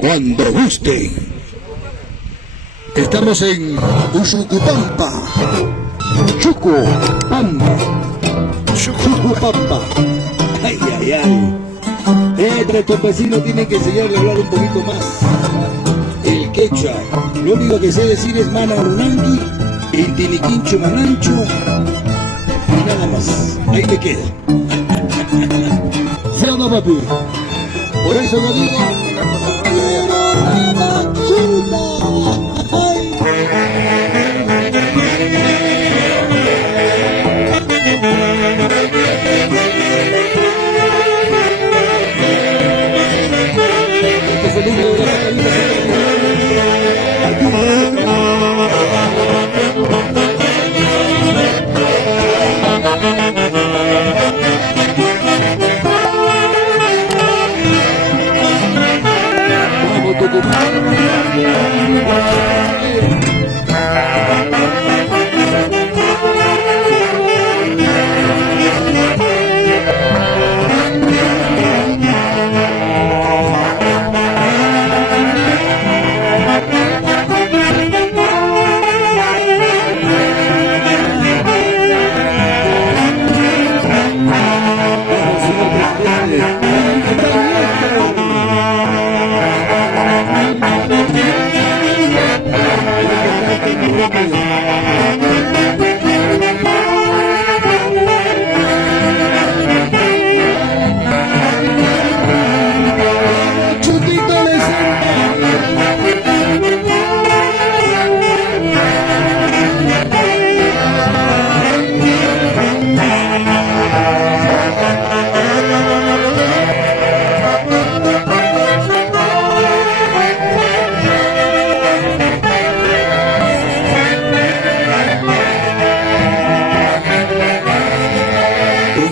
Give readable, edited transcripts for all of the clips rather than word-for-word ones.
cuando guste. Estamos en Usucupampa, Chucupampa, Chucupampa. Ay, ay, ay. Entre estos vecinos tienen que enseñarle a hablar un poquito más el quechua. Lo único que sé decir es mana unanqui, intiniquincho manancho y nada más. Ahí me queda. ¿Sí o no, papi? Por eso lo digo.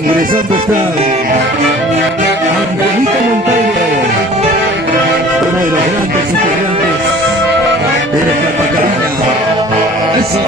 Ingresando está Angelita Montaño, uno de los grandes integrantes de nuestra Pacarina. ¡Eso!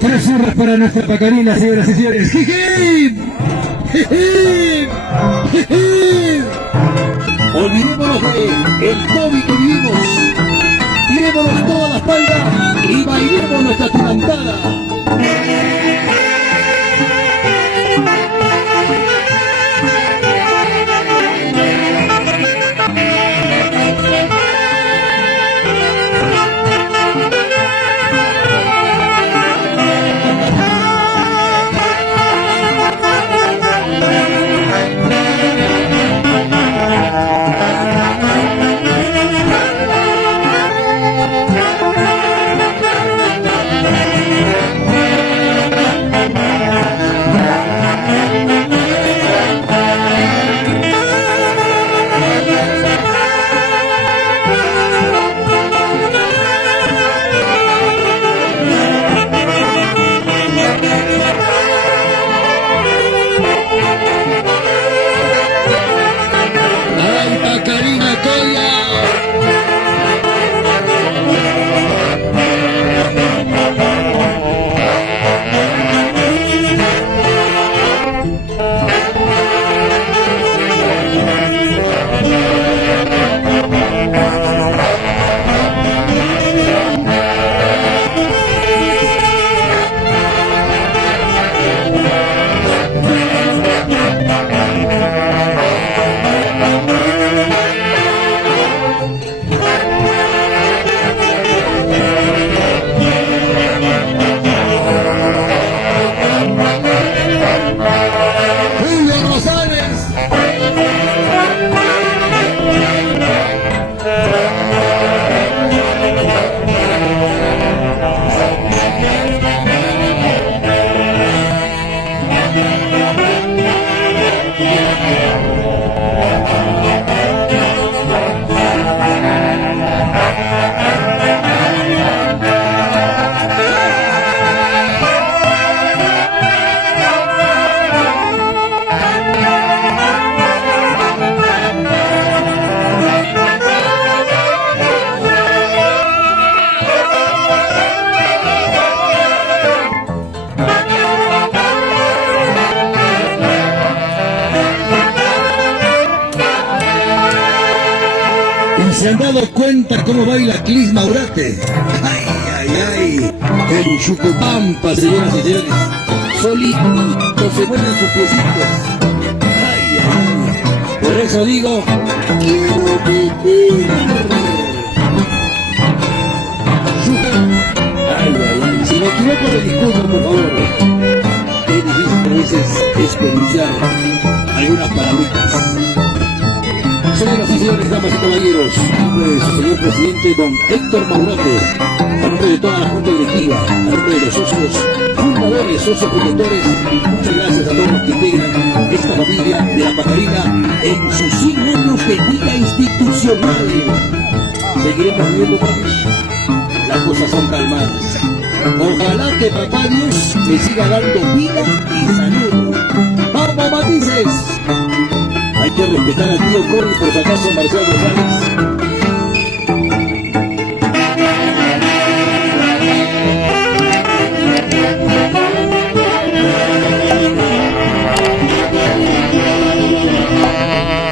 Tres zurras para nuestra Pacarina, señoras y señores. ¡Jijip! ¡Jijip! ¡Jijip! Olvidémonos del COVID que vivimos. Tirémonos toda la espalda y bailemos nuestra tirantada. ¿Se han dado cuenta cómo baila Clis Maurate? ¡Ay, ay, ay! En Chucupampa, señoras y señores. Solito se mueven sus piecitos. ¡Ay, ay, ay! Por eso digo, quiero vivir. Ay, ay, ay. Si me equivoco, me disculpo, por favor. Es difícil a veces es pronunciar algunas palabritas. Señoras y señores, damas y caballeros, en nombre de su señor presidente, don Héctor Maurate, a nombre de toda la junta directiva, a nombre de los socios fundadores, socios protectores, muchas gracias a todos los que integran esta familia de la Pajarina en sus 100 años de vida institucional. Seguiremos viviendo, papi. Las cosas son calmadas. Ojalá que papá Dios me siga dando vida y salud. ¡Vamos, matices! Hay que respetar al tío Corri, por si acaso, Marcelo González.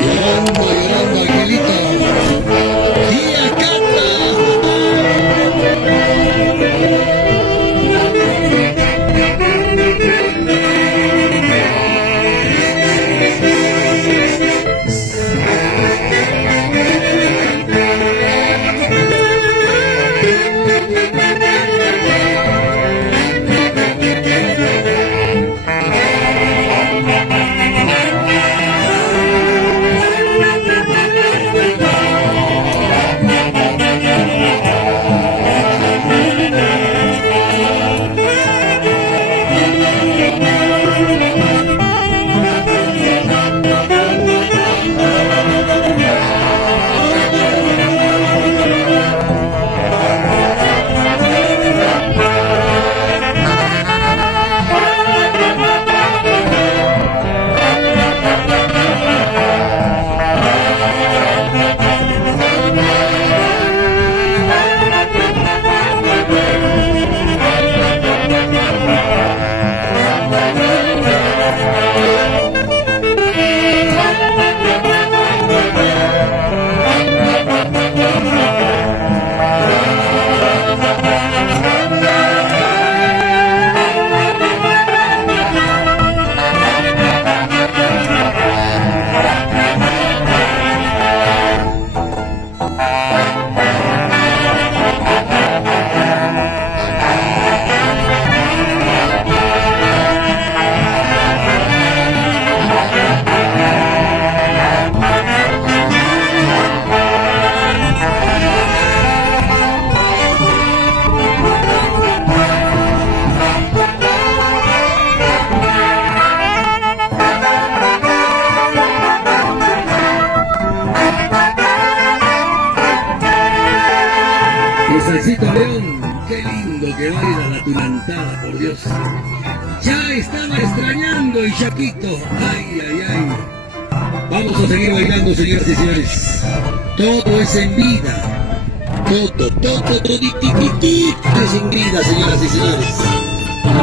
Llorando, Angelito. Tía Cata. Salsito León, qué lindo que baila la tulantada, por Dios. Ya estaba extrañando el Chaquito, ay, ay, ay. Vamos a seguir bailando, señoras y señores. Todo es en vida. Toditititito es en vida, señoras y señores.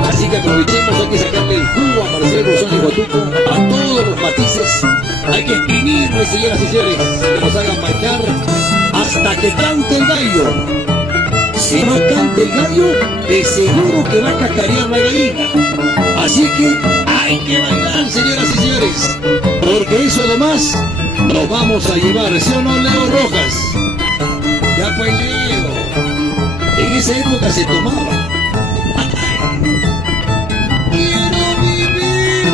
Así que aprovechemos, hay que sacarle el jugo a Marcelo Rosón y Guatuco, a todos los matices. Hay que exprimirle, señoras y señores, que nos hagan marcar hasta que cante el gallo. Si no canta el gallo, de seguro que va a cacarear la gallina. Así que hay que bailar, señoras y señores, porque eso además lo vamos a llevar, ¿sí o no, Leo Rojas? Ya pues, Leo, en esa época se tomaba. Quiero vivir.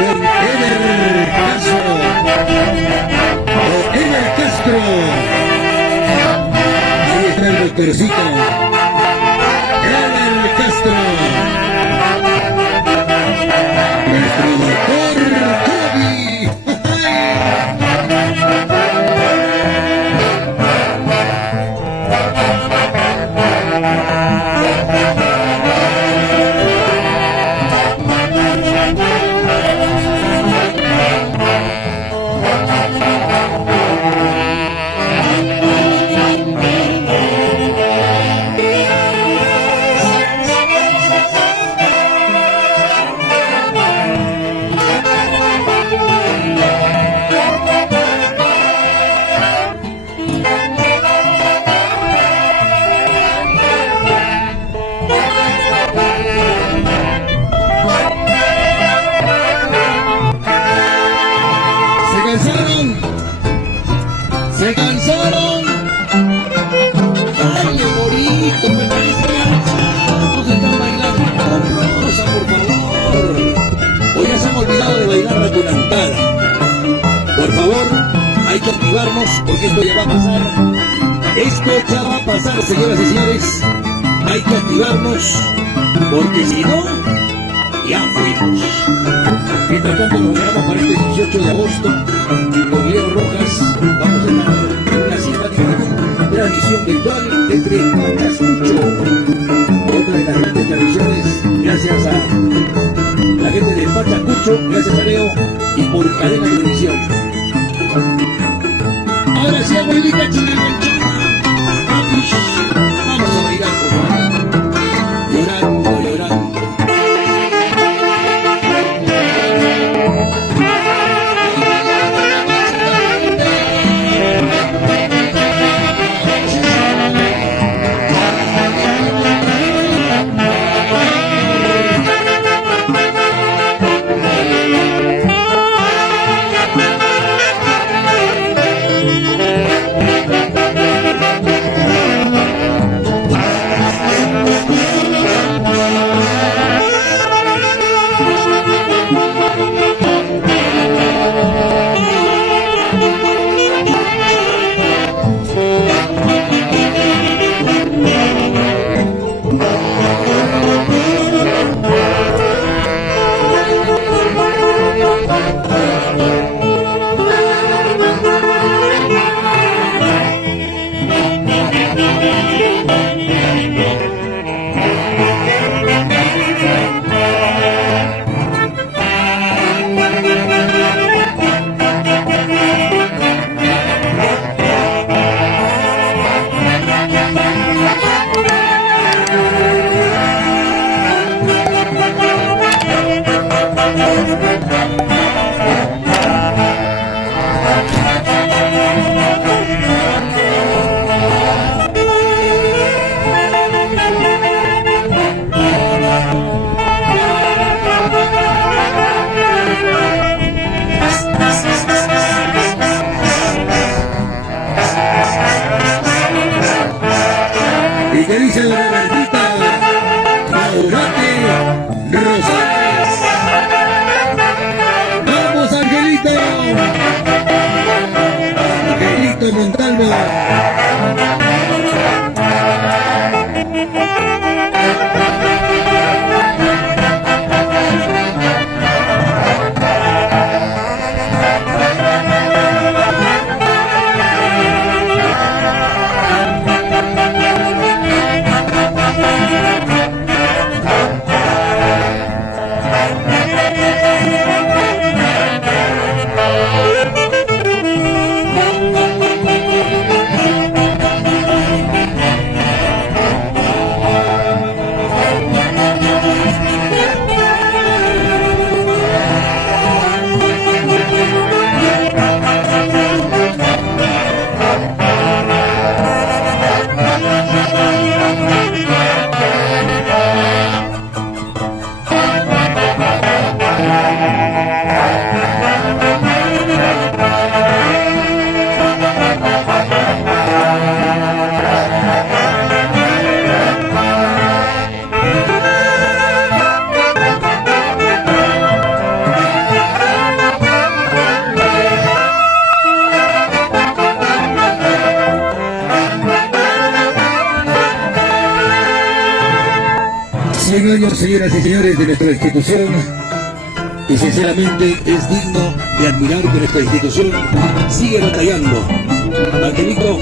Don Ever Castro. O Ever Castro. Ahí está el doctorcito. Ever Castro. Nuestro doctor Kobe. ¡Se cansaron! ¡Ay, bonito! ¡Me parece que están bailando con Rosa, por favor! Hoy ya se han olvidado de bailar la tunantada. Por favor, hay que activarnos porque esto ya va a pasar. Esto ya va a pasar, señoras y señores. Hay que activarnos porque si no, ya fuimos. Mientras tanto nos quedamos para este 18 de agosto con Leo Rojas. Vamos a estar en una simpática transmisión virtual desde Pachascucho, otra de las grandes transmisiones, gracias a la gente de Pachascucho, gracias a Leo y por Cadena Televisión. Ahora sí, abuelita chinamanchona, vamos a bailar, por favor, llorando, llorando. Y que dice la Robertita Maurate Rosales. ¡Vamos, Angelito! Angelito Montalvo. años, señoras y señores, de nuestra institución, y sinceramente es digno de admirar que nuestra institución sigue batallando. Angelito,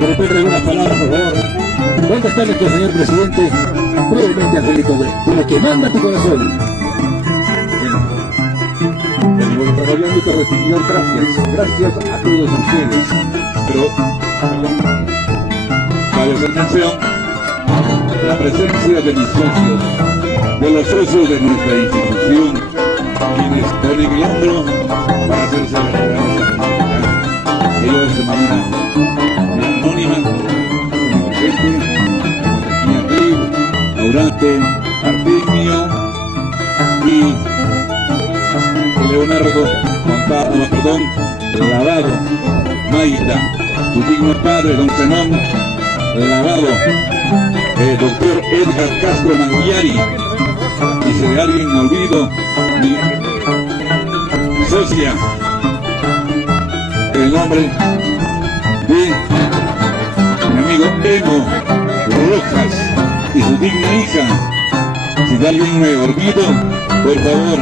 ¿me repite algunas palabras, por favor? ¿Dónde está nuestro señor presidente? Brevemente, Angelito, de lo que manda tu corazón. El voluntariado ha recibido gracias a todos ustedes, pero para hacer mención la presencia de mis socios, de los socios de nuestra institución, quienes ponen el hombro para hacerse verdadera esa responsabilidad. Ellos de manera anónima, como gente, Clip, Aurante, Artemio y Leonardo Lavado, Maita, su digno padre, don Zenón Lavado, doctor Edgar Castro Manguiari, y si de alguien me olvido, mi socia, el nombre de mi amigo Emo Rojas y su digna hija. Si de alguien me olvido, por favor,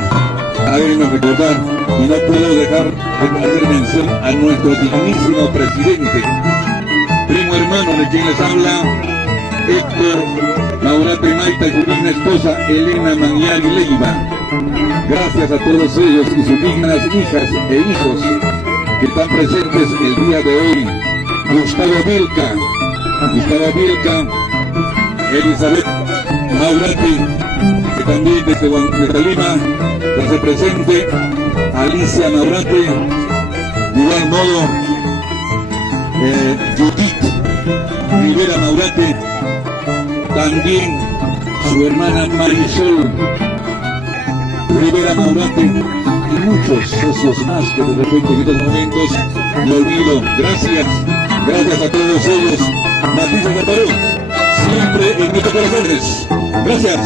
háganme recordar, y no puedo dejar de hacer mención a nuestro dignísimo presidente, primo hermano de quien les habla, Héctor Maurate Maita y su digna esposa Elena Manguiari Leiva. Gracias a todos ellos y sus dignas hijas e hijos que están presentes el día de hoy. Gustavo Vilca, Elizabeth Maurate, que también desde Lima se hace presente, Alicia Maurate, de igual modo Judith Rivera Maurate, también su hermana Marisol Rivera Maurate y muchos socios más que de repente en estos momentos me olvido. Gracias a todos ellos. Matisse Caparú, siempre en nuestros corazones. Gracias.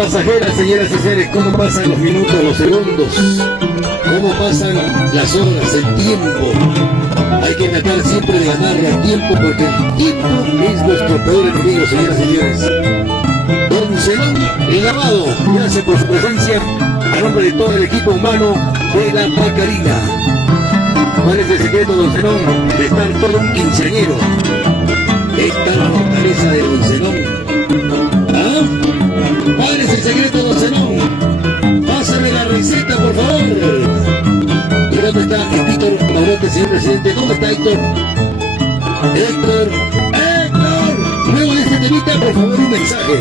pasajera, señoras y señores, cómo pasan los minutos, los segundos, cómo pasan las horas, el tiempo. Hay que tratar siempre de ganarle al tiempo porque el tiempo es nuestro peor enemigo, señoras y señores. Don Zenón Lavado, gracias por su presencia a nombre de todo el equipo humano de la Pacarina. ¿Cuál es el secreto, don Zenón, de estar todo un quinceañero? Esta es la fortaleza de don Zenón. ¿Ah? ¿Cuál es el secreto, don Zenón? Pásame la receta, por favor. ¿Y dónde está Héctor Maurote, señor presidente? ¿Dónde está Héctor? Héctor, luego de este temita, por favor, un mensaje.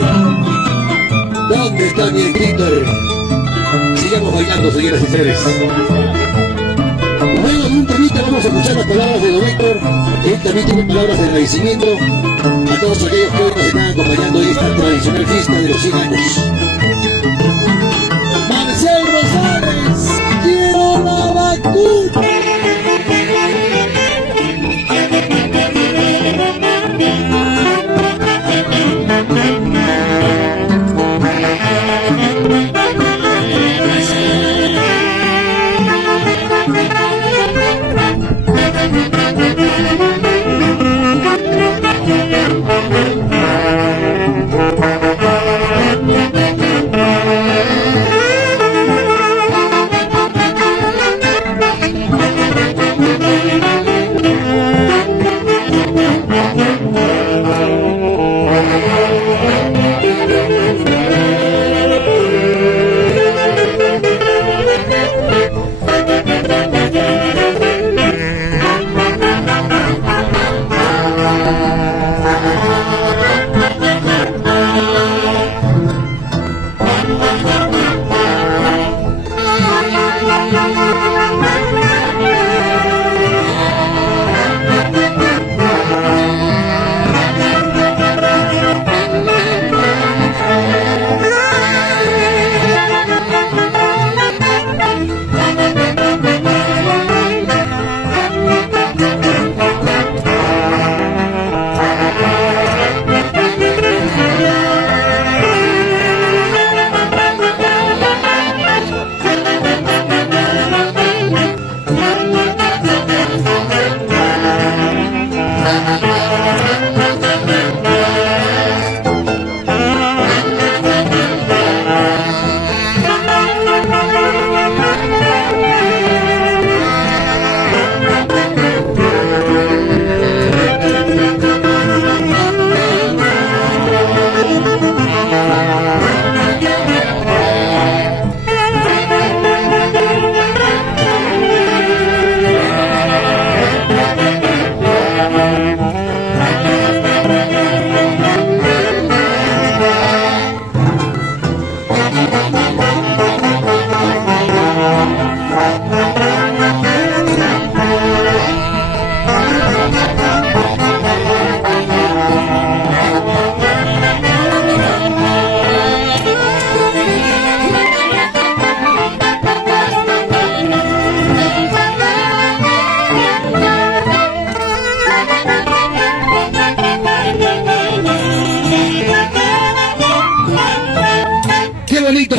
¿Dónde está mi Héctor? Sigamos bailando, señoras y señores. Luego de un temita vamos a escuchar las palabras de don Héctor, que él también tiene palabras de agradecimiento a todos aquellos que hoy nos están acompañando en esta tradicional fiesta de los 100 años. Marcel Rosales, quiero la vacuna.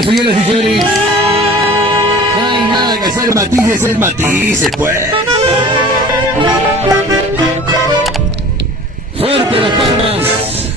Señoras y señores, no hay nada que hacer, matices es matices, pues. Fuerte la palma.